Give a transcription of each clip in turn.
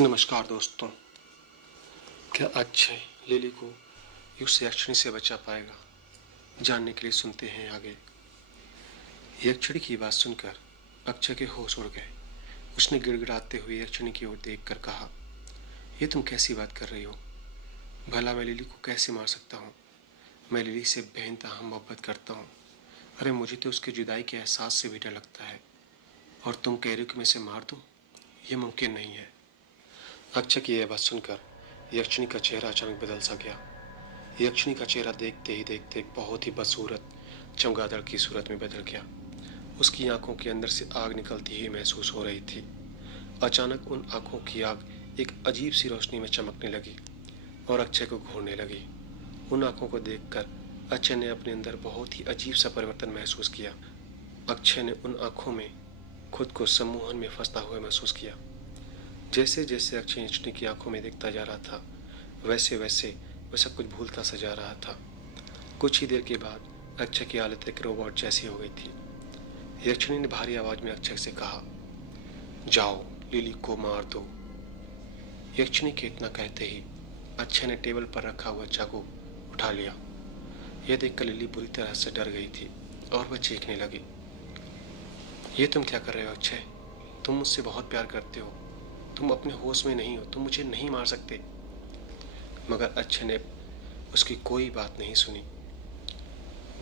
नमस्कार दोस्तों। क्या अक्षय लिली को उस यक्षिणी से बचा पाएगा? जानने के लिए सुनते हैं आगे। यक्षिणी की बात सुनकर अक्षय के होश उड़ गए। उसने गिड़गिड़ाते हुए यक्षिणी की ओर देखकर कहा, ये तुम कैसी बात कर रही हो? भला मैं लिली को कैसे मार सकता हूँ? मैं लिली से बेइंतहा मोहब्बत करता हूँ। अरे मुझे तो उसकी जुदाई के एहसास से भी डर लगता है, और तुम कह रही हो कि मैं इसे मार दूँ? ये मुमकिन नहीं है। अक्षय की यह बात सुनकर यक्षिणी का चेहरा अचानक बदल सा गया। यक्षिणी का चेहरा देखते ही देखते एक बहुत ही बदसूरत चमगादड़ की सूरत में बदल गया। उसकी आंखों के अंदर से आग निकलती ही महसूस हो रही थी। अचानक उन आंखों की आग एक अजीब सी रोशनी में चमकने लगी और अक्षय को घूरने लगी। उन आंखों को देखकर अक्षय ने अपने अंदर बहुत ही अजीब सा परिवर्तन महसूस किया। अक्षय ने उन आंखों में खुद को सम्मोहन में फंसता हुआ महसूस किया। जैसे जैसे अक्षय यक्षिणी की आंखों में देखता जा रहा था, वैसे वैसे वह सब कुछ भूलता सा जा रहा था। कुछ ही देर के बाद अक्षय की हालत एक रोबोट जैसी हो गई थी। यक्षिणी ने भारी आवाज में अक्षय से कहा, जाओ लिली को मार दो। यक्षिणी के इतना कहते ही अक्षय ने टेबल पर रखा हुआ चाकू उठा लिया। यह देखकर लिली बुरी तरह से डर गई थी और वह चीखने लगी, ये तुम क्या कर रहे हो अक्षय? तुम मुझसे बहुत प्यार करते हो, तुम अपने होश में नहीं हो, तुम मुझे नहीं मार सकते। मगर अक्षय ने उसकी कोई बात नहीं सुनी।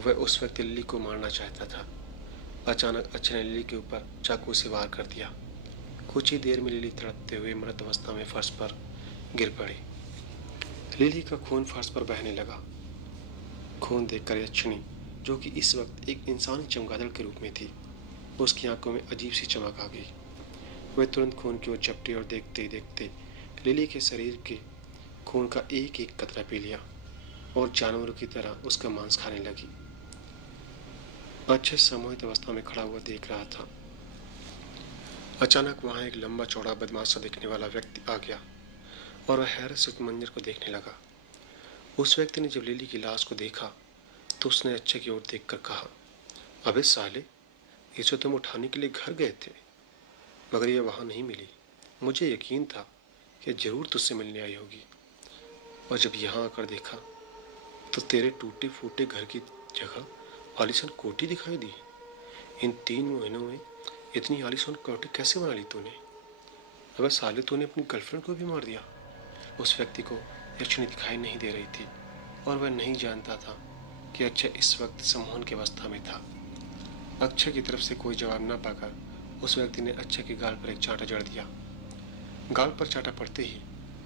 वह उस वक्त लिली को मारना चाहता था। अचानक अक्षय ने लिली के ऊपर चाकू से वार कर दिया। कुछ ही देर में लिली तड़पते हुए मृत अवस्था में फर्श पर गिर पड़ी। लिली का खून फर्श पर बहने लगा। खून देखकर यक्षिणी, जो कि इस वक्त एक इंसानी चमगादड़ के रूप में थी, उसकी आंखों में अजीब सी चमक आ गई। वह तुरंत खून की ओर झपटी और देखते ही देखते लिली के शरीर के खून का एक एक कतरा पी लिया और जानवरों की तरह उसका मांस खाने लगी। अक्षय सम्मोहित अवस्था में खड़ा हुआ देख रहा था। अचानक वहां एक लंबा चौड़ा बदमाश सा दिखने वाला व्यक्ति आ गया और वह हैरत से उस मंजर को देखने लगा। उस व्यक्ति ने जब लिली की लाश को देखा तो उसने अक्षय की ओर देखकर कहा, अबे साले, इसे तुम उठाने के लिए घर गए थे, मगर यह वहां नहीं मिली। मुझे यकीन था कि जरूर तुझसे मिलने आई होगी, और जब यहाँ आकर देखा तो तेरे टूटे फूटे घर की जगह आलीशान कोठी दिखाई दी। इन 3 महीनों में इतनी आलीशान कोठी कैसे बना ली तूने? अबे साले, तूने अपनी गर्लफ्रेंड को भी मार दिया। उस व्यक्ति को यक्षिणी दिखाई नहीं दे रही थी और वह नहीं जानता था कि अक्षय इस वक्त सम्मोहन की अवस्था में था। अक्षय की तरफ से कोई जवाब न पाकर उस व्यक्ति ने अक्षय के गाल पर एक चांटा जड़ दिया। गाल पर चांटा पड़ते ही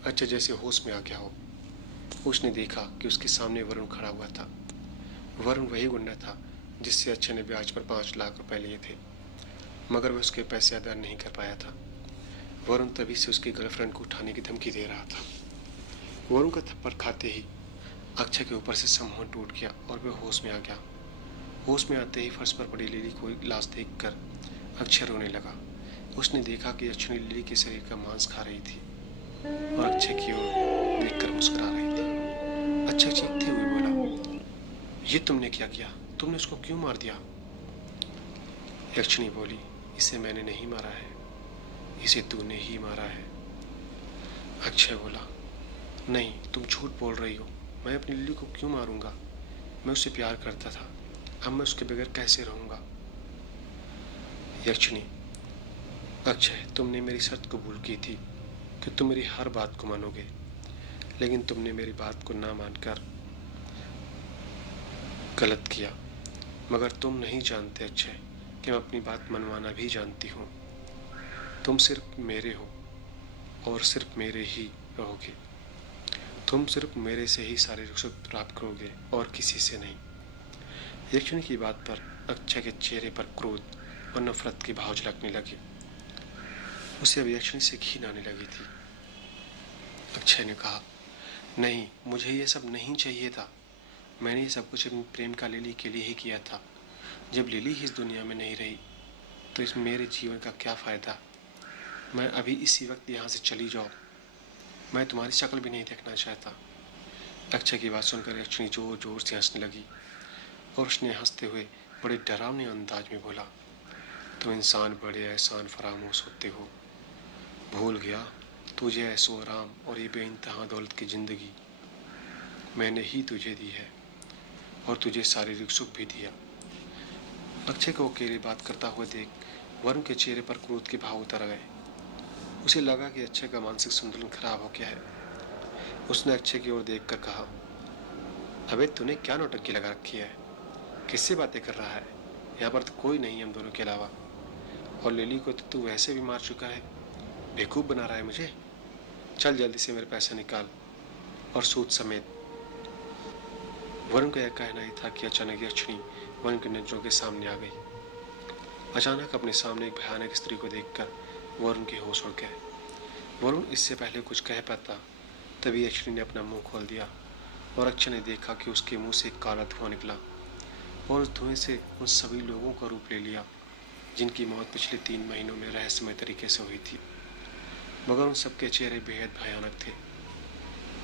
अक्षय जैसे होश में आ गया हो। उसने देखा कि उसके सामने वरुण खड़ा हुआ था। वरुण वही गुंडा था जिससे अक्षय ने ब्याज पर 5 लाख रुपए लिए थे, मगर वह उसके पैसे अदा नहीं कर पाया था। वरुण तभी से उसकी गर्लफ्रेंड को उठाने की धमकी दे रहा था। वरुण का थप्पड़ खाते ही अक्षय के ऊपर से सम्मोहन टूट गया और वह होश में आ गया। होश में आते ही फर्श पर पड़ी लिली को लाश देखकर अक्षय रोने लगा। उसने देखा कि यक्षिणी लिली के शरीर का मांस खा रही थी और अक्षय की ओर देखकर मुस्कुरा रही थी। अक्षय चीखते हुए बोला, ये तुमने क्या किया? तुमने उसको क्यों मार दिया? यक्षिणी बोली, इसे मैंने नहीं मारा है, इसे तूने ही मारा है। अक्षय बोला, नहीं, तुम झूठ बोल रही हो। मैं अपनी लिली को क्यों मारूंगा? मैं उससे प्यार करता था, अब मैं उसके बगैर कैसे रहूंगा? यक्षिणी, अक्षय, तुमने मेरी शर्त कबूल की थी कि तुम मेरी हर बात को मानोगे, लेकिन तुमने मेरी बात को ना मानकर गलत किया। मगर तुम नहीं जानते अक्षय कि मैं अपनी बात मनवाना भी जानती हूँ। तुम सिर्फ मेरे हो और सिर्फ मेरे ही रहोगे। तुम सिर्फ मेरे से ही सारे सुख प्राप्त करोगे और किसी से नहीं। यक्षिणी की बात पर अक्षय के चेहरे पर क्रोध और नफरत के भाव झलकने लगे। उसे अब यक्षिणी से घिन आने लगी थी। अक्षय ने कहा, नहीं, मुझे ये सब नहीं चाहिए था। मैंने ये सब कुछ अपनी प्रेम का लिली के लिए ही किया था। जब लिली इस दुनिया में नहीं रही तो इस मेरे जीवन का क्या फ़ायदा? मैं अभी इसी वक्त यहाँ से चली जाओ। मैं तुम्हारी शक्ल भी नहीं देखना चाहता। अक्षय की बात सुनकर यक्षिणी जोर जोर से हंसने लगी और उसने हंसते हुए बड़े डरावने अंदाज में बोला, तुम इंसान बड़े एहसान फरामोश होते हो। भूल गया तुझे ऐशो आराम और ये बेइंतहा दौलत की ज़िंदगी मैंने ही तुझे दी है और तुझे शारीरिक सुख भी दिया। अक्षय को अकेले बात करता हुआ देख वरुण के चेहरे पर क्रोध के भाव उतर गए। उसे लगा कि अक्षय का मानसिक संतुलन खराब हो गया है। उसने अक्षय की ओर देखकर कहा, अबे तूने क्या नौटंकी लगा रखी है? किससे बातें कर रहा है? यहाँ पर तो कोई नहीं हम दोनों के अलावा। और लिली को तो तू वैसे भी मार चुका है। बेवकूफ़ बना रहा है मुझे। चल जल्दी से मेरे पैसे निकाल और सूद समेत। वरुण का यह कहना ही था कि अचानक यक्षिणी वरुण की नजरों के सामने आ गई। अचानक अपने सामने एक भयानक स्त्री को देखकर वरुण के होश उड़ गए। वरुण इससे पहले कुछ कह पाता तभी यक्षिणी ने अपना मुंह खोल दिया और अक्षय ने देखा कि उसके मुंह से एक काला धुआं निकला और उस धुएं से उन सभी लोगों का रूप ले लिया जिनकी मौत पिछले 3 महीनों में रहस्यमय तरीके से हुई थी। मगर उन सबके चेहरे बेहद भयानक थे।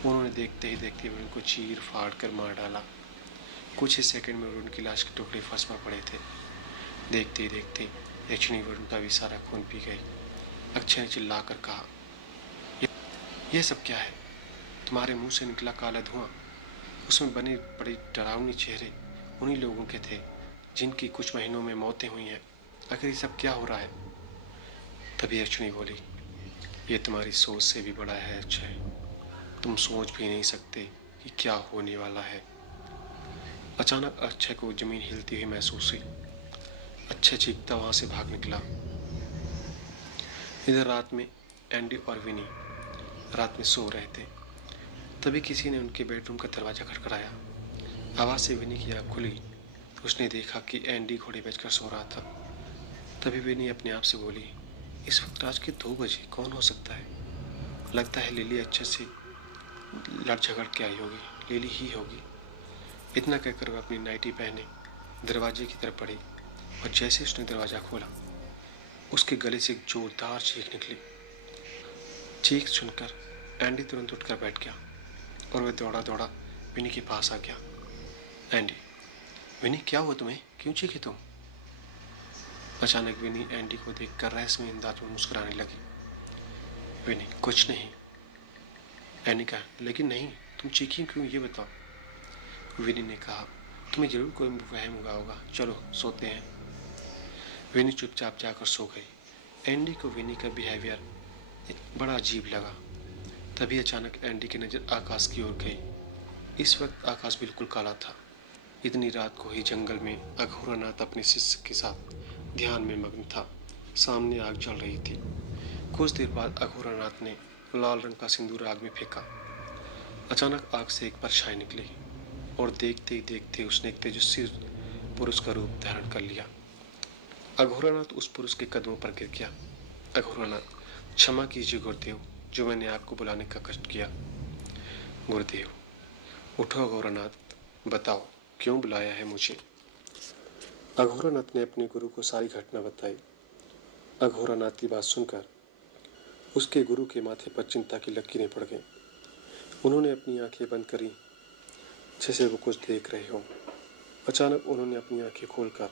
उन्होंने देखते ही देखते वरुण को चीर फाड़ कर मार डाला। कुछ ही सेकंड में वरुण की लाश के टुकड़े फंस पर पड़े थे। देखते ही देखते यक्षिणी वरुण का भी सारा खून पी गई। अक्षय ने चिल्लाकर कहा, ये सब क्या है? तुम्हारे मुंह से निकला काला धुआं, उसमें बने बड़े डरावनी चेहरे उन्हीं लोगों के थे जिनकी कुछ महीनों में मौतें हुई हैं। आखिर ये सब क्या हो रहा है? तभी यक्षिणी बोली, ये तुम्हारी सोच से भी बड़ा है अक्षय। तुम सोच भी नहीं सकते कि क्या होने वाला है। अचानक अक्षय को जमीन हिलती हुई महसूस हुई। अक्षय चीखता वहां से भाग निकला। इधर रात में एंडी और विनी रात में सो रहे थे। तभी किसी ने उनके बेडरूम का दरवाजा खटखटाया। आवाज से विनी की आँख खुली। उसने देखा कि एंडी घोड़े बेचकर सो रहा था। तभी विनी अपने आप से बोली, इस वक्त रात के 2 बजे कौन हो सकता है? लगता है लिली अच्छे से लड़ झगड़ के आई होगी। लिली ही होगी। इतना कहकर वह अपनी नाइटी पहने दरवाजे की तरफ बढ़ी और जैसे उसने दरवाजा खोला उसके गले से एक जोरदार चीख निकली। चीख सुनकर एंडी तुरंत उठकर बैठ गया और वह दौड़ा दौड़ा विनी के पास आ गया। एंडी, विनी क्या हुआ तुम्हें? क्यों चीखी तुम? अचानक विनी एंडी को देखकर रहस्यमय अंदाज में मुस्कुराने लगी। विनी, कुछ नहीं। एंडी कहा, लेकिन नहीं, तुम चीखी क्यों ये बताओ। विनी ने कहा, तुम्हें जरूर कोई वहम हुआ होगा, चलो सोते हैं। विनी चुपचाप जाकर सो गई। एंडी को विनी का बिहेवियर बड़ा अजीब लगा। तभी अचानक एंडी की नज़र आकाश की ओर गई। इस वक्त आकाश बिल्कुल काला था। इतनी रात को ही जंगल में अघोरानाथ अपने शिष्य के साथ ध्यान में मग्न था। सामने आग जल रही थी। कुछ देर बाद अघोरानाथ ने लाल रंग का सिंदूर आग में फेंका। अचानक आग से एक परछाई निकली और देखते ही देखते उसने एक तेजस्वी पुरुष का रूप धारण कर लिया। अघोरानाथ उस पुरुष के कदमों पर गिर गया। अघोरानाथ, क्षमा कीजिए गुरुदेव, जो मैंने आपको बुलाने का कष्ट किया। गुरुदेव, उठो अघोरानाथ, बताओ क्यों बुलाया है मुझे? अघोरानाथ ने अपने गुरु को सारी घटना बताई। अघोरानाथ की बात सुनकर उसके गुरु के माथे पर चिंता की लकीरें पड़ गईं। उन्होंने अपनी आंखें बंद करी जैसे वो कुछ देख रहे हों। अचानक उन्होंने अपनी आंखें खोलकर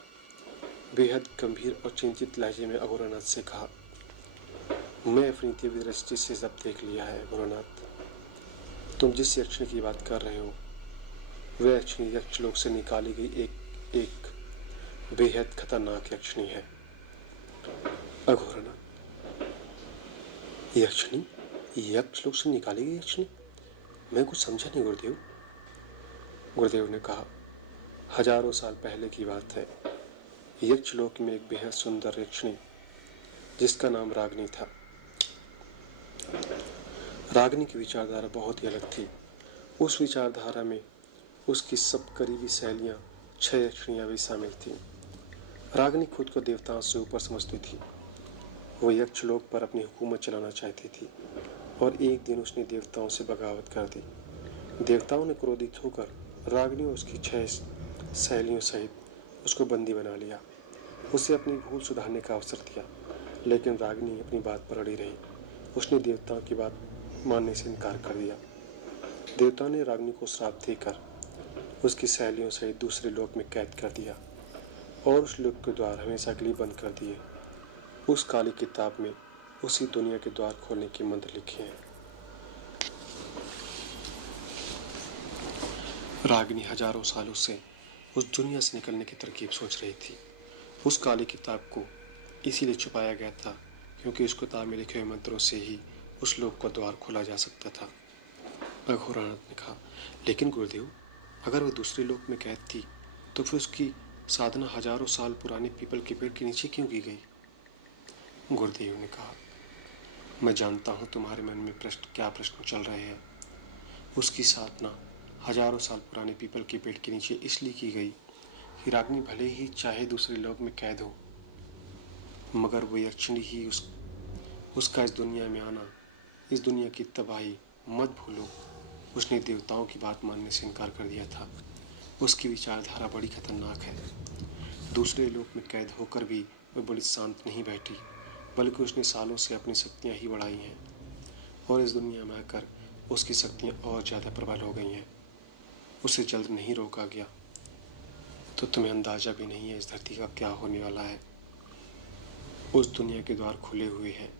बेहद गंभीर और चिंतित लहजे में अघोरानाथ से कहा, मैं अपनी दिव्य दृष्टि से सब देख लिया है अघोरानाथ। तुम जिस यक्षिणी की बात कर रहे हो वह यक्षिणी यक्षलोक से निकाली गई एक बेहद खतरनाक यक्षिणी है। अघोरानाथ, यक्षिणी? यक्षलोक से निकाली गई यक्षिणी? मैं कुछ समझा नहीं गुरुदेव। गुरुदेव ने कहा, हजारों साल पहले की बात है। यक्षलोक में एक बेहद सुंदर यक्षिणी जिसका नाम रागिनी था। रागिनी की विचारधारा बहुत ही अलग थी। उस विचारधारा में उसकी सब करीबी सहेलियां 6 यक्षिणियां भी शामिल थीं। रागिनी खुद को देवताओं से ऊपर समझती थी। वो यक्षलोक पर अपनी हुकूमत चलाना चाहती थी और एक दिन उसने देवताओं से बगावत कर दी। देवताओं ने क्रोधित होकर रागिनी और उसकी 6 सहेलियों सहित उसको बंदी बना लिया। उसे अपनी भूल सुधारने का अवसर दिया, लेकिन रागिनी अपनी बात पर अड़ी रही। उसने देवताओं की बात मानने से इनकार कर दिया। देवताओं ने रागिनी को श्राप देकर उसकी सहेलियों सहित दूसरे लोक में कैद कर दिया और उस लोक के द्वार हमेशा के लिए बंद कर दिए। उस काली किताब में उसी दुनिया के द्वार खोलने के मंत्र लिखे हैं। रागिनी हजारों सालों से उस दुनिया से निकलने की तरकीब सोच रही थी। उस काली किताब को इसीलिए छुपाया गया था क्योंकि उस किताब में लिखे हुए मंत्रों से ही उस लोक का द्वार खोला जा सकता था। अघोरानाथ ने कहा, लेकिन गुरुदेव, अगर वह दूसरे लोक में कैद थी तो फिर उसकी साधना हजारों साल पुराने पीपल के पेड़ के नीचे क्यों की गई? गुरुदेव ने कहा, मैं जानता हूँ तुम्हारे मन में क्या प्रश्न चल रहे हैं। उसकी साधना हजारों साल पुराने पीपल के पेड़ के नीचे इसलिए की गई कि रागिनी भले ही चाहे दूसरे लोक में कैद हो, मगर वो यक्षिणी ही उसका इस दुनिया में आना, इस दुनिया की तबाही मत भूलो। उसने देवताओं की बात मानने से इनकार कर दिया था। उसकी विचारधारा बड़ी खतरनाक है। दूसरे लोक में कैद होकर भी वह बड़ी शांत नहीं बैठी, बल्कि उसने सालों से अपनी शक्तियाँ ही बढ़ाई हैं और इस दुनिया में आकर उसकी शक्तियाँ और ज़्यादा प्रबल हो गई हैं। उसे जल्द नहीं रोका गया तो तुम्हें अंदाज़ा भी नहीं है इस धरती का क्या होने वाला है। उस दुनिया के द्वार खुले हुए हैं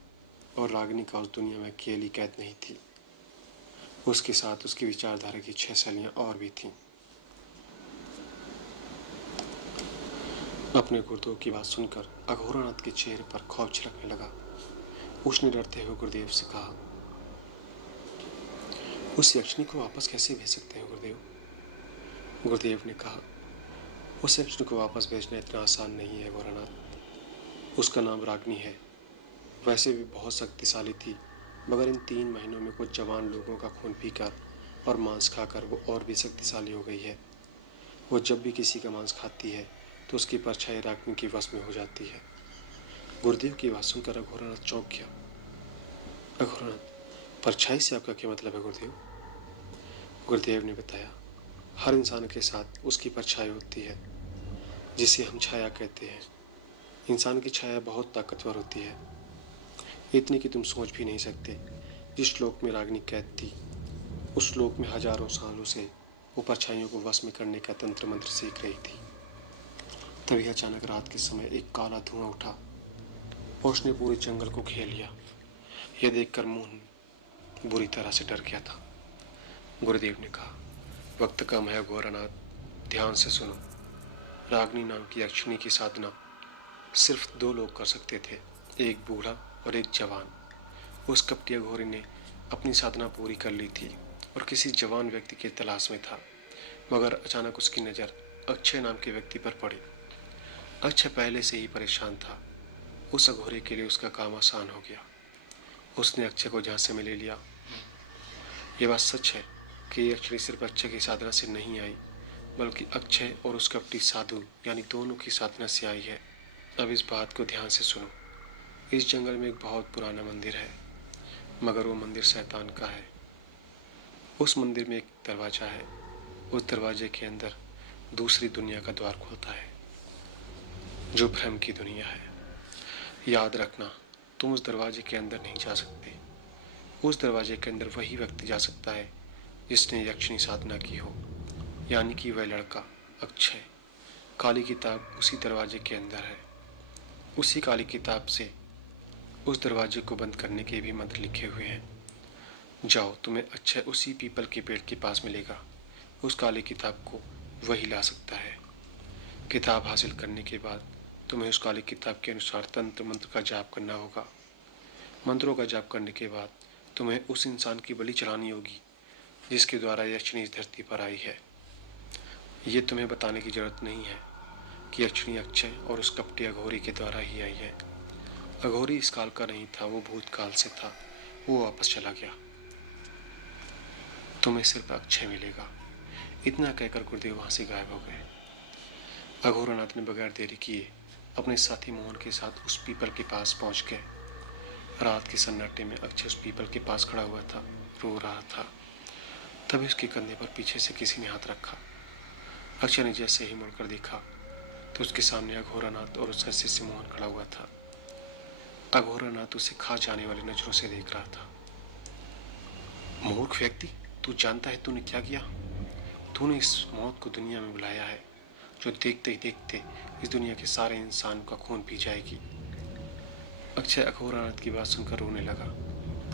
और रागिनी का उस दुनिया में अकेली कैद नहीं थी। उसके साथ उसकी विचारधारा की 6 शैलियाँ और भी थीं। अपने गुरुदेव की बात सुनकर अघोरानाथ के चेहरे पर खौफ झलकने लगा। उसने डरते हुए गुरुदेव से कहा, उस यक्षिणी को वापस कैसे भेज सकते हैं गुरुदेव? गुरुदेव ने कहा, उस यक्षिणी को वापस भेजना इतना आसान नहीं है अघोरानाथ। उसका नाम रागिनी है। वैसे भी बहुत शक्तिशाली थी, मगर इन 3 महीनों में कुछ जवान लोगों का खून पीकर और मांस खाकर वो और भी शक्तिशाली हो गई है। वो जब भी किसी का मांस खाती है तो उसकी परछाई रागिनी के वश में हो जाती है। गुरुदेव की बात सुनकर अघोरानाथ चौंक गया। अघोरानाथ, परछाई से आपका क्या मतलब है गुरुदेव? गुरुदेव ने बताया, हर इंसान के साथ उसकी परछाई होती है, जिसे हम छाया कहते हैं। इंसान की छाया बहुत ताकतवर होती है, इतनी कि तुम सोच भी नहीं सकते। जिस श्लोक में रागिनी कैद थी, उस श्लोक में हजारों सालों से वो परछाइयों को वश में करने का तंत्र मंत्र सीख रही थी। तभी अचानक रात के समय एक काला धुआं उठा और उसने पूरे जंगल को घेर लिया। यह देखकर मोहन बुरी तरह से डर गया था। गुरुदेव ने कहा, वक्त कम है अघोरानाथ, ध्यान से सुनो। रागिनी नाम की यक्षिणी की साधना सिर्फ 2 लोग कर सकते थे, एक बूढ़ा और एक जवान। उस कपटी अघोरी ने अपनी साधना पूरी कर ली थी और किसी जवान व्यक्ति की तलाश में था, मगर अचानक उसकी नज़र अक्षय नाम के व्यक्ति पर पड़ी। अक्षय पहले से ही परेशान था। उस अघोरी के लिए उसका काम आसान हो गया। उसने अक्षय को झांसे में ले लिया। यह बात सच है कि यक्षिणी सिर्फ अक्षय की साधना से नहीं आई, बल्कि अक्षय और उस कपटी साधु यानी दोनों की साधना से आई है। अब इस बात को ध्यान से सुनो। इस जंगल में एक बहुत पुराना मंदिर है, मगर वो मंदिर शैतान का है। उस मंदिर में एक दरवाजा है। उस दरवाजे के अंदर दूसरी दुनिया का द्वार खुलता है, जो भ्रम की दुनिया है। याद रखना, तुम उस दरवाजे के अंदर नहीं जा सकते। उस दरवाजे के अंदर वही व्यक्ति जा सकता है जिसने यक्षिणी साधना की हो, यानी कि वह लड़का अक्षय। काली किताब उसी दरवाजे के अंदर है। उसी काली किताब से उस दरवाजे को बंद करने के भी मंत्र लिखे हुए हैं। जाओ, तुम्हें अक्षय उसी पीपल के पेड़ के पास मिलेगा। उस काली किताब को वही ला सकता है। किताब हासिल करने के बाद तुम्हें उस काली किताब के अनुसार तंत्र मंत्र का जाप करना होगा। मंत्रों का जाप करने के बाद तुम्हें उस इंसान की बलि चढ़ानी होगी जिसके द्वारा यक्षिणी इस धरती पर आई है। ये तुम्हें बताने की जरूरत नहीं है कि यक्षिणी अक्षय और उस कपटी अघोरी के द्वारा ही आई है। अघोरी इस काल का नहीं था, वो भूतकाल से था। वो वापस चला गया। तुम्हें सिर्फ अक्षय मिलेगा। इतना कहकर गुरुदेव वहां से गायब हो गए। अघोरानाथ ने बगैर देरी किए अपने साथी मोहन के साथ उस पीपल के पास पहुंच गए। रात के सन्नाटे में अक्षय उस पीपल के पास खड़ा हुआ था, रो रहा था। तभी उसके कंधे पर पीछे से किसी ने हाथ रखा। अक्षय ने जैसे ही मुड़कर देखा तो उसके सामने अघोरानाथ और उसका शिष्य मोहन खड़ा हुआ था। अघोरानाथ उसे खा जाने वाली नजरों से देख रहा था। मूर्ख व्यक्ति, तू जानता है तूने क्या किया? तूने इस मौत को दुनिया में बुलाया है, जो देखते ही देखते इस दुनिया के सारे इंसान का खून पी जाएगी। अक्षय अघोर अनाथ की बात सुनकर रोने लगा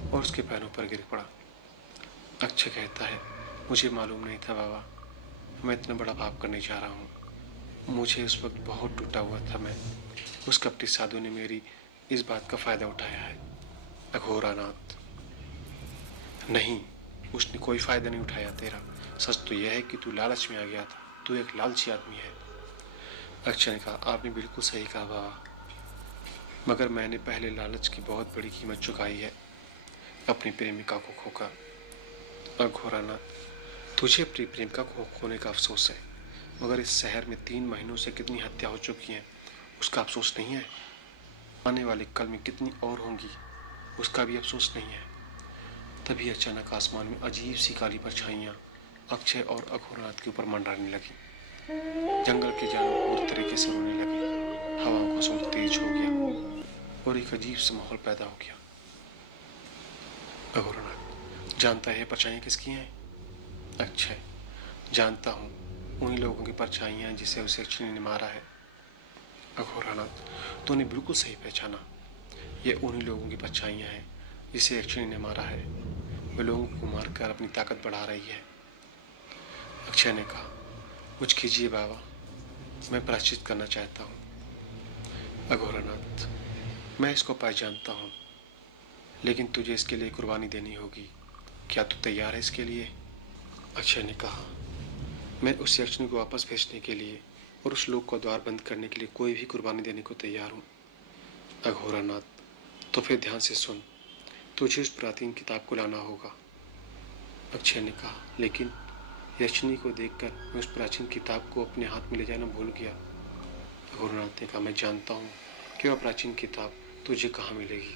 और उसके पैरों पर गिर पड़ा। अक्षय कहता है, मुझे मालूम नहीं था बाबा, मैं इतना बड़ा पाप करने जा रहा हूँ। मुझे उस वक्त बहुत टूटा हुआ था मैं। उस कपटी साधु ने मेरी इस बात का फायदा उठाया है। अघोर अनाथ नहीं, उसने कोई फायदा नहीं उठाया तेरा। सच तो यह है कि तू लालच में आ गया था। तू एक लालची आदमी है। अक्षय ने कहा, आपने बिल्कुल सही कहा बाबा, मगर मैंने पहले लालच की बहुत बड़ी कीमत चुकाई है, अपनी प्रेमिका को खोकर। अघोरानाथ, तुझे अपनी प्रेमिका को खोने का अफसोस है, मगर इस शहर में 3 महीनों से कितनी हत्या हो चुकी हैं, उसका अफसोस नहीं है। आने वाले कल में कितनी और होंगी, उसका भी अफसोस नहीं है। तभी अचानक आसमान में अजीब सी काली परछाइयाँ अक्षय और अघोरनाथ के ऊपर मंडराने लगी। जंगल के जानवर बुरी तरीके से रोने लगे। हवाओं का शोर तेज हो गया और एक अजीब सा माहौल पैदा हो गया। अघोरनाथ, जानता है परछाइयाँ किसकी हैं? अक्षय, जानता हूँ, उन्हीं लोगों की परछाइयाँ जिसे उस यक्षिणी ने मारा है। अघोरनाथ, तूने बिल्कुल सही पहचाना, ये उन्हीं लोगों की परछाइयाँ हैं जिसे यक्षिणी ने मारा है। वे लोगों को मारकर अपनी ताकत बढ़ा रही है। अक्षय ने कहा, कुछ कीजिए बाबा, मैं प्रायश्चित करना चाहता हूँ। अघोरनाथ, मैं इसको उपाय जानता हूँ, लेकिन तुझे इसके लिए कुर्बानी देनी होगी। क्या तू तैयार है इसके लिए? अक्षय ने कहा, मैं उस यक्षिणी को वापस भेजने के लिए और उस लोक का द्वार बंद करने के लिए कोई भी कुर्बानी देने को तैयार हूँ। अघोरनाथ, तो फिर ध्यान से सुन, तुझे उस प्राचीन किताब को लाना होगा। अक्षय ने कहा, लेकिन यक्षिणी को देखकर मैं उस प्राचीन किताब को अपने हाथ में ले जाना भूल गया। अघोरनाथ ने कहा, मैं जानता हूँ कि वह प्राचीन किताब तुझे कहाँ मिलेगी।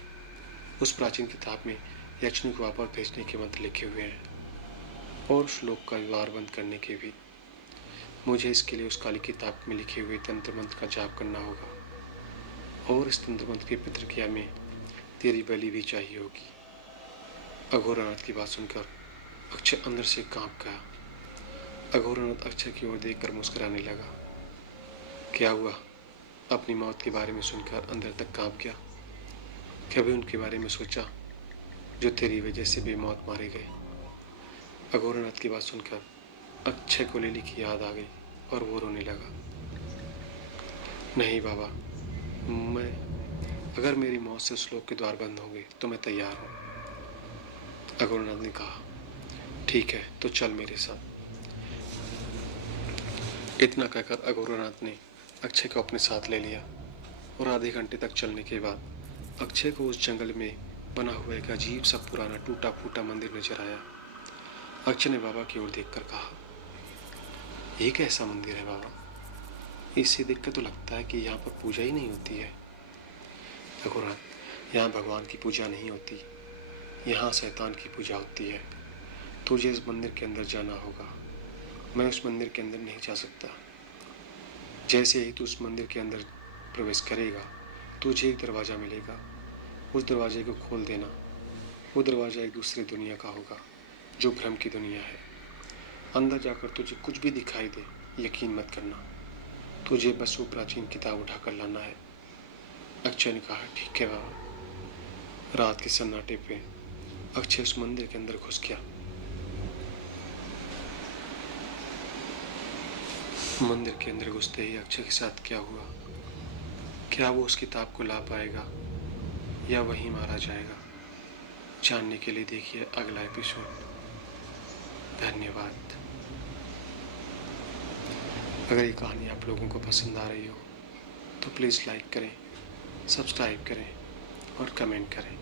उस प्राचीन किताब में यक्षिणी को वापस भेजने के मंत्र लिखे हुए हैं और उस लोक का द्वार बंद करने के भी। मुझे इसके लिए उस काली किताब में लिखे हुए तंत्र मंत्र का जाप करना होगा और इस तंत्र मंत्र की प्रतिक्रिया में तेरी बलि भी चाहिए होगी। अघोरनाथ की बात सुनकर अक्षय अंदर से कांप गया। अघोरनाथ अक्षय की ओर देखकर मुस्कुराने लगा। क्या हुआ? अपनी मौत के बारे में सुनकर अंदर तक कांप गया। कभी उनके बारे में सोचा जो तेरी वजह से बेमौत मारे गए? अघोरनाथ की बात सुनकर अक्षय को लिली की याद आ गई और वो रोने लगा। नहीं बाबा, मैं अगर मेरी मौत से उस लोक के द्वार बंद होंगे तो मैं तैयार हूँ। अघोरनाथ ने कहा, ठीक है, तो चल मेरे साथ। इतना कहकर अघोरनाथ ने अक्षय को अपने साथ ले लिया और आधे घंटे तक चलने के बाद अक्षय को उस जंगल में बना हुआ एक अजीब सा पुराना टूटा फूटा मंदिर नजर आया। अक्षय ने बाबा की ओर देखकर कहा, ये कैसा मंदिर है बाबा? इसे देखकर तो लगता है कि यहाँ पर पूजा ही नहीं होती है। अघोरनाथ, यहाँ भगवान की पूजा नहीं होती, यहाँ शैतान की पूजा होती है। तुझे इस मंदिर के अंदर जाना होगा। मैं उस मंदिर के अंदर नहीं जा सकता। जैसे ही तू उस मंदिर के अंदर प्रवेश करेगा, तुझे एक दरवाज़ा मिलेगा। उस दरवाजे को खोल देना। वो दरवाज़ा एक दूसरी दुनिया का होगा, जो भ्रम की दुनिया है। अंदर जाकर तुझे कुछ भी दिखाई दे, यकीन मत करना। तुझे बस वो प्राचीन किताब उठा कर लाना है। अक्षय ने कहा, ठीक है बाबा। रात के सन्नाटे पे अक्षय उस मंदिर के अंदर घुस गया। मंदिर के अंदर घुसते ही अक्षय के साथ क्या हुआ? क्या वो उस किताब को ला पाएगा या वहीं मारा जाएगा? जानने के लिए देखिए अगला एपिसोड। धन्यवाद। अगर ये कहानी आप लोगों को पसंद आ रही हो तो प्लीज़ लाइक करें, सब्सक्राइब करें और कमेंट करें।